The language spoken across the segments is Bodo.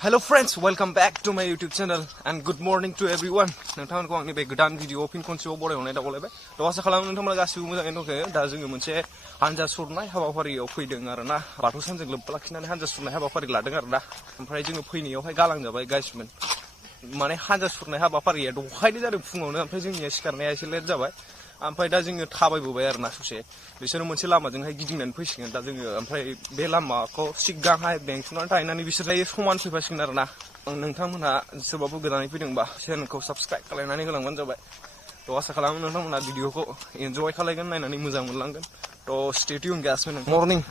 Hello friends, welcome back to my YouTube channel and good morning to everyone. नोंथांमोनखौ आंनि बे गोदान भिडिअ फिन खनसेबाव बरायहरनाय दावलायबाय। थ' आसा खालामो नोंथांमोना गासिबो मोजाङैनो दंखायो। दा जोङो मोनसे हानजा सुरनाय हाबाफारियाव फैदों आरोना। बाथौ सानजों लोब्बा लाखिनानै हानजा सुरनाय हाबाफारि लादों आरोना। ओमफ्राय जोङो फैनायावहाय गालांजाबाय गाइसमोन। माने हानजा सुरनाय हाबाफारिया दहायनो जादों फुङावनो, ओमफ्राय जोंनिया सिखारनाया एसे लेट जाबाय। ओमफ्राय दा जोङो थाबायबोबाय आरोना ससे। बिसोरो मोनसे लामाजोंहाय गिदिंनानै फैसिगोन। दा जोङो ओमफ्राय बे लामाखौ सिगांहाय बेंथ'नानै थाहैनानै बिसोर दायो समान फैफासिगोन आरोना। नोंथांमोनहा सोरबाफोर गोदानै फैदोंबा चेनेलखौ साबस्क्राइब खालायनानै होलांबानो जाबाय। थ' आसा खालामो नोंथांमोनहा भिडिअखौ एन्जय खालायगोन, नायनानै मोजां मोनलांगोन। थ' स्टे टिउन गासिबो मर्निं।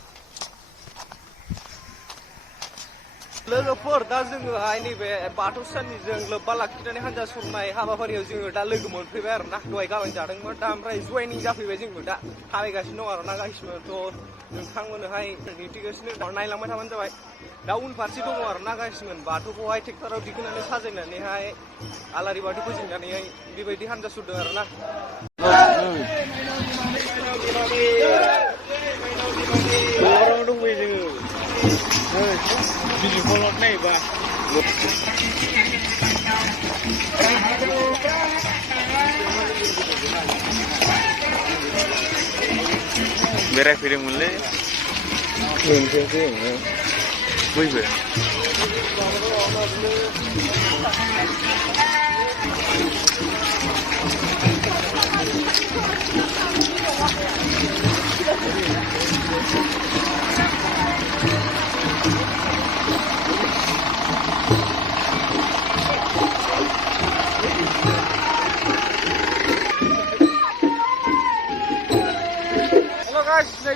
लोगोफोर, दा जोङोहाय नैबे बाथौ साननिजों लोब्बा लाखिनानै हानजा सुरनाय हाबाफारियाव जोङो दा लोगो मोनफैबाय आरोना। दहाय गालांजादोंमोन, दा ओमफ्राय जयनिं जाफैबाय जोंबो दा थाबायगासिनो दं आरोना गासिबो। थ' नोंथांमोननोहाय दिन्थिगासिनो नायलांबाय थाबानो जाबाय। दा उनफारसे दङ आरोना गासिबो बाथौखौहाय ट्रेक्टराव दिखोनानै साजायनानैहाय आलारि बाथि फोजोंनानैहाय बेबायदि हानजा सुरदों आरोना। दंबायो जोङो भिडिअखौ नायोबा बेरायफैदोंमोनलै बयबो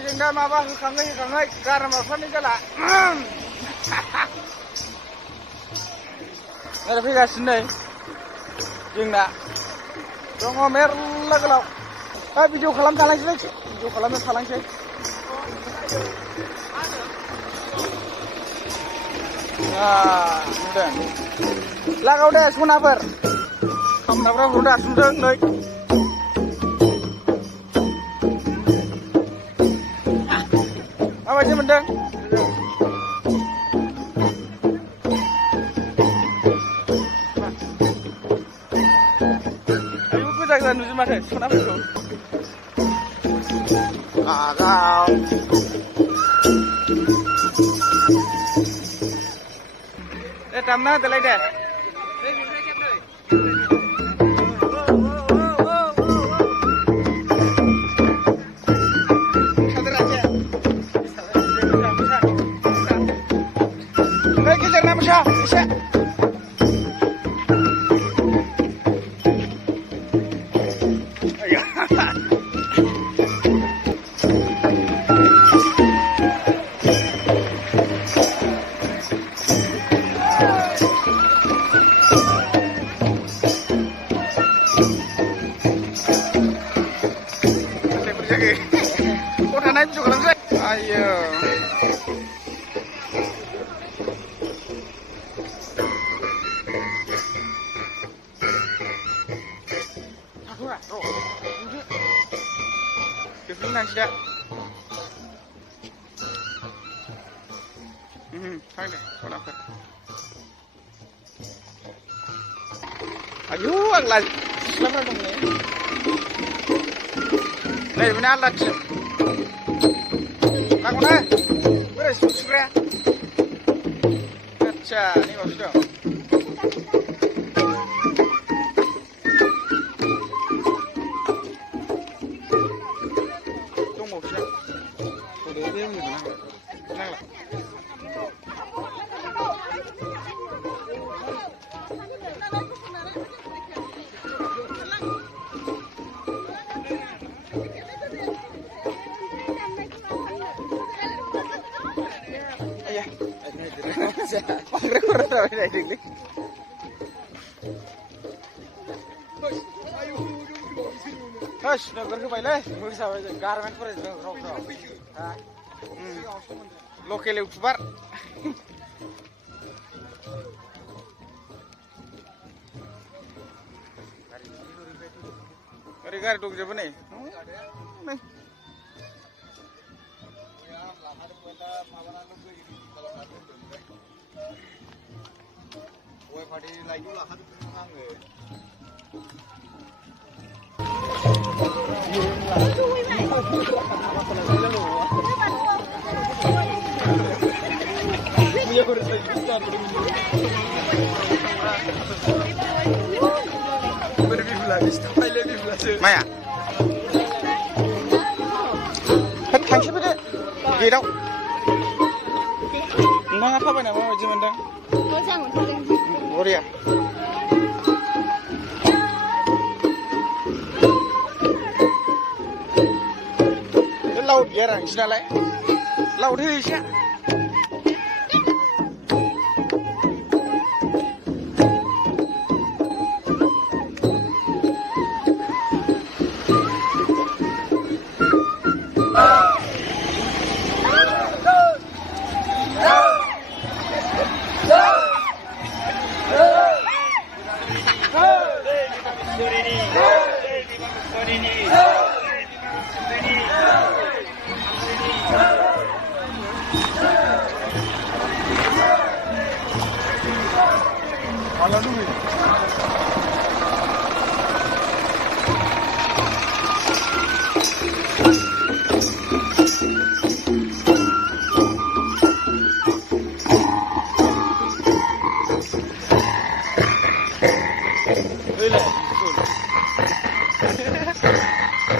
जों दा माबा होखाङै गारामाफ्रानो जाला ओरै फैगासिनो नै जोंना दङ मेरला गोलाव। दा भिडिअ खालामनो थालांसै, भिडिअ खालामनो थालांसै। नुदों लागाव दे सनाफोर खामनाफ्रा हरनो दासुमदों नै माबायदि मोनदों? आयु गोजा गोजा नुजोब माथो सनाफोरखौ। आगाव दे दामना होदोलाय दे। गेजेरना मोसा एसे थानाय भिडिअ खालामसै। आयो बेफोरनांसै दा थां दे सनाफोर। आयु आं सिख्लाफ्रा दं नै बेनो आलदाथिं नांगौना बोरै सुग्राया आदसा नैबावसो दं। Hush, nggak berkebaiklah. Mau sahaja, garmen pun ada rok. Lokal YouTuber. Gara-gara dong siapa nih? माया थांसै फैदो गेटआव नोंथाङा थाबायना माबायदि मोनदों? मोजां मोनथारदों बरिया लाउड गैया आरो नोंसिनालाय लाउड हो एसे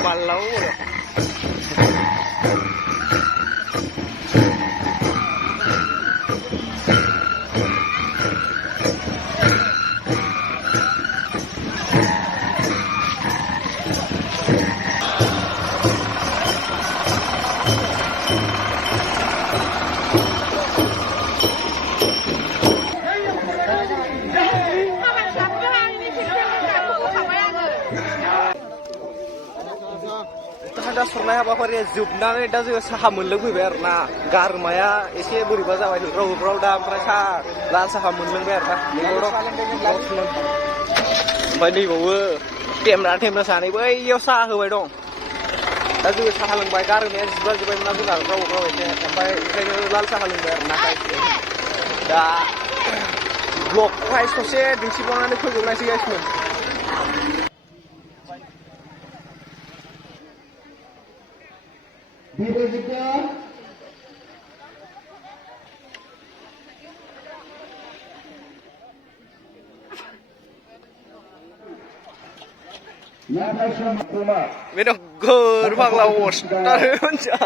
malau दा सरनाय हाबाफारिया जोबनानै दा जोङो साहा मोनलोंफैबाय आरो ना गारमाया एसे बोरैबा जाबाय होग्राव दा ओमफ्राय लाल साहा मोनलोंबाय आरो ना ओमफ्राय नैबावबो टेमना सानै बैयाव साहा होबाय दं दा जोङो साहा लोंबाय गारमाया जोबबायमोन ना जोंना होग्राव एसे ओमफ्राय ओंखायनो लाल साहा लोंबाय आरो ना दा ब्लगखौहाय ससे दिन्थिबावनानै फोजोबनायसै गासिमोन Beda gur pagla wos tare onja.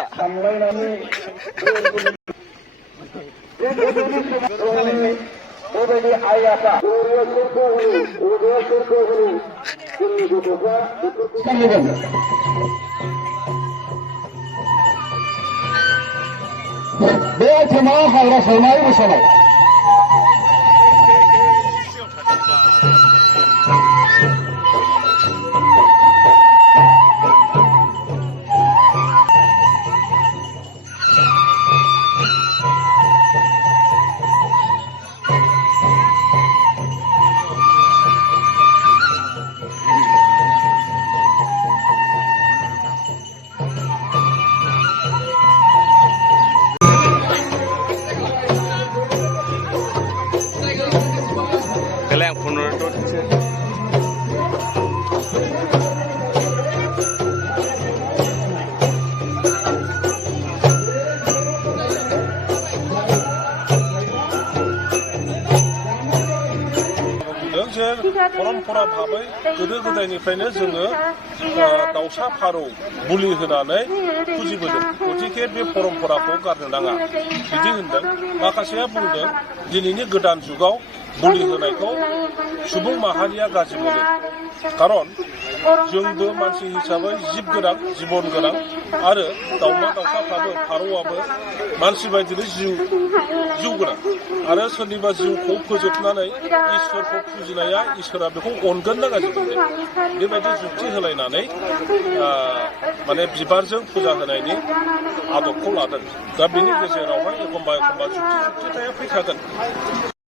Dia cuma harus semai bersama. Kalian punur tu. परम्परा भाबै गोदो गोदायनिफ्रायनो जोङो दाउसा फारौ बुलि होनानै फुजिबोदों गतिके बे परम्पराखौ गारनो नाङा बिदि होनदों माखासेया बुंदों दिनैनि गोदान जुगाव बुलि होनायखौ सुबुं माहारिया गाज्रि मोनो खारन जोंबो मानसि हिसाबै जिब गोनां जिबन गोनां आरो दाउमा दाउसाफ्राबो फारौआबो मानसि बायदिनो जिउ गोनां आरो सोरनिबा जिउखौ फोजोबनानै इसोरखौ फुजिनाया इसोरा बेखौ अनगोन ना गाज्रि मोनगोन बेबायदि जुक्ति होलायनानै माने बिबारजों फुजा होनायनि आदबखौ लादों दा बेनि गेजेरावहाय एखम्बा जुक्तिथाया फैखागोन